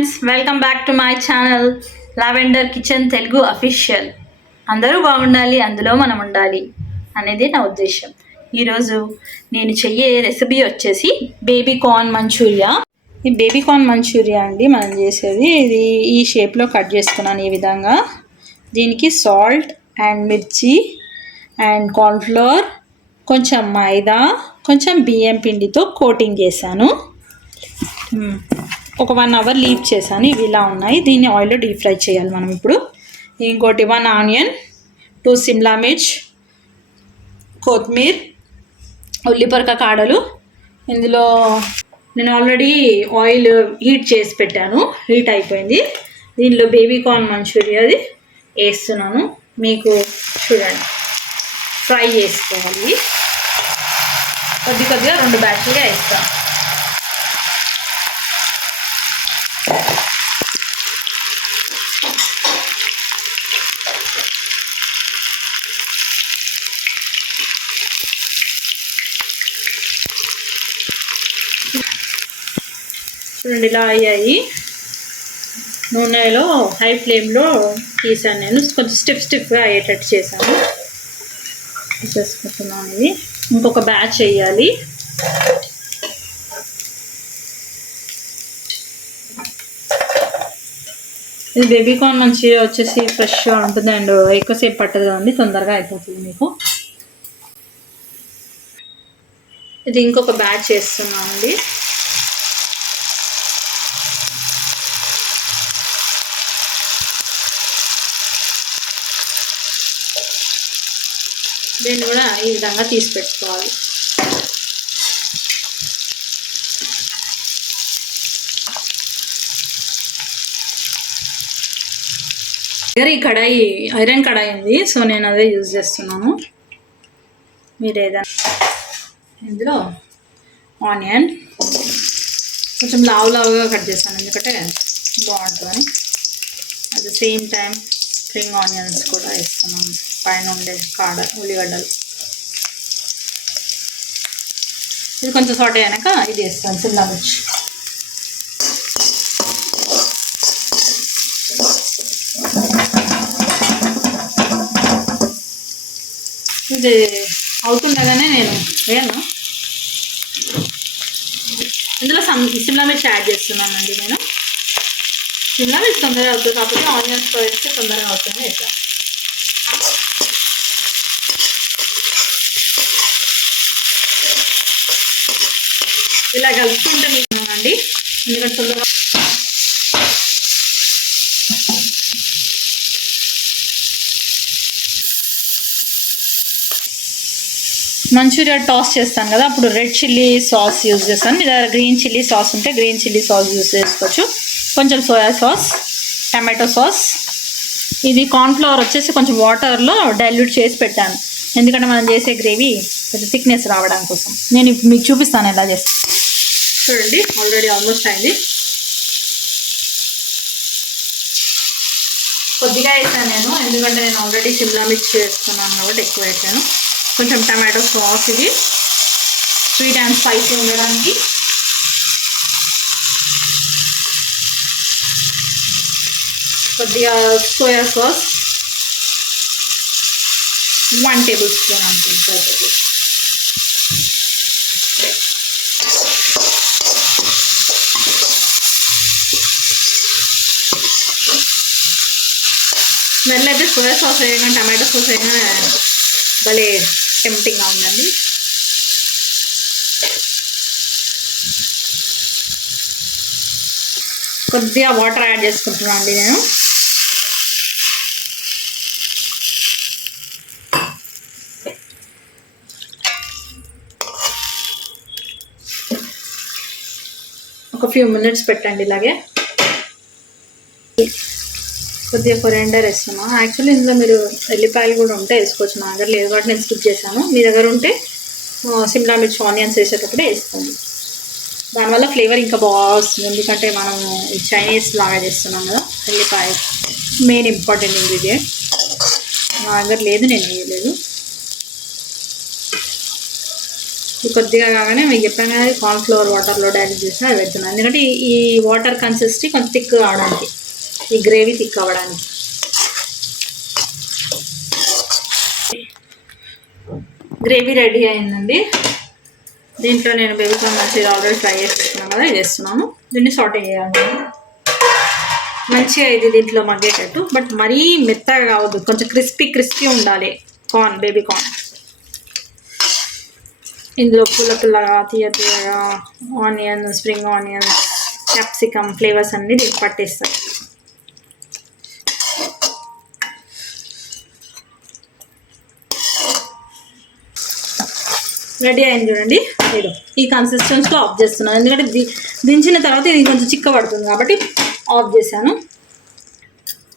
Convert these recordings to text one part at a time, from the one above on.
Friends, welcome back to my channel lavender kitchen Telugu official. అందరూ బాగుండాలి, అందులో మనం ఉండాలి అనేది నా ఉద్దేశం. ఈరోజు నేను చెయ్యే రెసిపీ వచ్చేసి బేబీ కార్న్ మంచూరియా. ఈ బేబీ కార్న్ మంచూరియా అండి మనం చేసేది. ఇది ఈ షేప్లో కట్ చేసుకున్నాను ఈ విధంగా. దీనికి సాల్ట్ అండ్ మిర్చి అండ్ కార్న్ఫ్లోర్, కొంచెం మైదా, కొంచెం బియ్యం పిండితో కోటింగ్ చేశాను. ఒక 1 అవర్ లీవ్ చేశాను. ఇవి ఇలా ఉన్నాయి. దీన్ని ఆయిల్లో డీప్ ఫ్రై చేయాలి మనం ఇప్పుడు. ఇంకోటి 1 ఆనియన్, 2 సిమ్లా మిర్చ్, కొత్తిమీర, ఉల్లిపొరక కాడలు. ఇందులో నేను ఆల్రెడీ ఆయిల్ హీట్ చేసి పెట్టాను, హీట్ అయిపోయింది. దీనిలో బేబీ కార్న్ మంచూరియాది వేస్తున్నాను. మీకు చూడండి, ఫ్రై చేసుకోవాలి. కొద్దిగా 2 బ్యాచ్లుగా వేస్తాను. చూడండి ఇలా అయ్యాయి. నూనెలో హై ఫ్లేమ్లో తీసాను. నేను కొంచెం స్టిఫ్గా అయ్యేటట్టు చేశాను. చేసుకుంటున్నాను. ఇది ఇంకొక బ్యాచ్ వేయాలి. ఇది బేబీ కార్న్ మంచూరియా వచ్చేసి ఫ్రెష్గా ఉంటుంది అండ్ ఎక్కువసేపు పట్టదు కదండి, తొందరగా అయిపోతుంది మీకు. ఇది ఇంకొక బ్యాచ్ చేస్తున్నామండి. దీన్ని కూడా ఈ విధంగా తీసి పెట్టుకోవాలి. ఈ కడాయి ఐరన్ కడాయి ఉంది, సో నేను అదే యూజ్ చేస్తున్నాను. మీరు ఏదైనా ఇందులో ఆనియన్ కొంచెం లావుగా కట్ చేస్తాను, ఎందుకంటే బాగుంటుందని. At the same time spring onions కూడా వేస్తున్నాను, పైన ఉండే ఉల్లిగడ్డలు. ఇది కొంచెం సాట్ అయ్యాక ఇది వేస్తాను, సిమ్లా మిర్చి. ఇది అవుతుండగానే నేను వేయను, ఇందులో సిమ్లా మిర్చి యాడ్ చేస్తున్నానండి. నేను సిమ్లా మిర్చి తొందరగా అవుతుంది, కాకపోతే ఆనియన్స్ వేస్తే తొందరగా అవుతుంది. ఇట్లా ఇలా కలుపుకుంటే మీకు అండి, ఎందుకంటే తొందరగా మంచూరియా టాస్ చేస్తాను కదా, అప్పుడు రెడ్ చిల్లీ సాస్ యూజ్ చేస్తాను. మీ దగ్గర గ్రీన్ చిల్లీ సాస్ ఉంటే గ్రీన్ చిల్లీ సాస్ యూజ్ చేసుకోవచ్చు. కొంచెం సోయా సాస్, టమాటో సాస్. ఇది కార్న్ఫ్లవర్ వచ్చేసి కొంచెం వాటర్లో డైల్యూట్ చేసి పెట్టాను, ఎందుకంటే మనం చేసే గ్రేవీ కొంచెం థిక్నెస్ రావడం కోసం. నేను మీకు చూపిస్తాను ఎలా చేస్తాను. చూడండి, ఆల్రెడీ ఆల్మోస్ట్ అయింది. కొద్దిగా వేసాను నేను, ఎందుకంటే నేను ఆల్రెడీ సిమ్లా మిర్చి వేస్తున్నాను కాబట్టి ఎక్కువ వేసాను. కొంచెం టమాటో సాస్, ఇది స్వీట్ అండ్ స్పైసీ ఉండడానికి. కొద్దిగా సోయా సాస్ 1 టేబుల్ స్పూన్ అనుకుంటుంది. స్మెల్ అయితే సోయా సాస్ వేయగానే టమాటో సాస్ వేయగానే భలే టెంప్టింగ్గా ఉందండి. కొద్దిగా వాటర్ యాడ్ చేసుకుంటున్నాను అండి నేను. ఒక ఫ్యూ మినిట్స్ పెట్టండి ఇలాగే. కొద్దిగా కొరియాండర్ వేస్తున్నాను. యాక్చువల్లీ ఇందులో మీరు ఎల్లిపాయలు కూడా ఉంటే వేసుకోవచ్చు, నా దగ్గర లేదు కాబట్టి నేను స్కిప్ చేశాను. మీ దగ్గర ఉంటే సిమ్లా మిర్చి ఆనియన్స్ వేసేటప్పుడే వేసుకోండి, దానివల్ల ఫ్లేవర్ ఇంకా బాగా వస్తుంది. ఎందుకంటే మనం చైనీస్ లాగా చేస్తున్నాం కదా, ఎల్లిపాయ మెయిన్ ఇంపార్టెంట్ ఇంగ్రీడియంట్. నా దగ్గర లేదు, నేను వేయలేదు. ఇది కొద్దిగా కాగానే మీకు చెప్పాను కదా కార్న్ఫ్లవర్ వాటర్లో డైల్యూట్ చేసిన అది పెడుతున్నాను. ఎందుకంటే ఈ వాటర్ కన్సిస్టెన్సీ కొంచెం థిక్ కావడానికి, ఈ గ్రేవీ థిక్ అవ్వడానికి. గ్రేవీ రెడీ అయిందండి. దీంట్లో నేను బేబీ కార్న్ మంచిగా ఆల్రెడీ ఫ్రై చేసి పెట్టుకున్నాను కదా, ఇది వేస్తున్నాను. దీన్ని సాటే చేయాలి మంచిగా, ఇది దీంట్లో మగ్గేటట్టు. బట్ మరీ మెత్తగా కావద్దు, కొంచెం క్రిస్పీ ఉండాలి కార్న్, బేబీ కార్న్. ఇందులో పుల్లగా తీయగా onion, spring onions, capsicum flavours అన్నీ దీనికి పట్టేస్తాయి. రెడీ అయింది చూడండి. నేను ఈ కన్సిస్టెన్సీలో ఆఫ్ చేస్తున్నాను, ఎందుకంటే దించిన తర్వాత ఇది కొంచెం చిక్కబడుతుంది కాబట్టి ఆఫ్ చేశాను.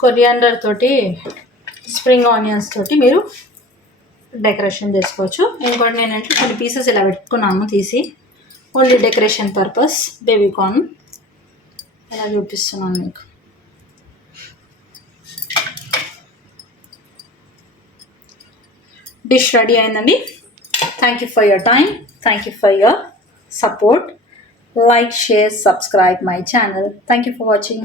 కొరియాండర్ తోటి, స్ప్రింగ్ ఆనియన్స్ తోటి మీరు డెకరేషన్ చేసుకోవచ్చు. ఇంకోటి నేనంటే కొన్ని పీసెస్ ఇలా పెట్టుకున్నాను తీసి, only decoration purpose. Baby corn ఇలా చూపిస్తున్నాను మీకు. డిష్ రెడీ అయిందండి. Thank you for your time. Thank you for your support. Like, share, subscribe my channel. Thank you for watching.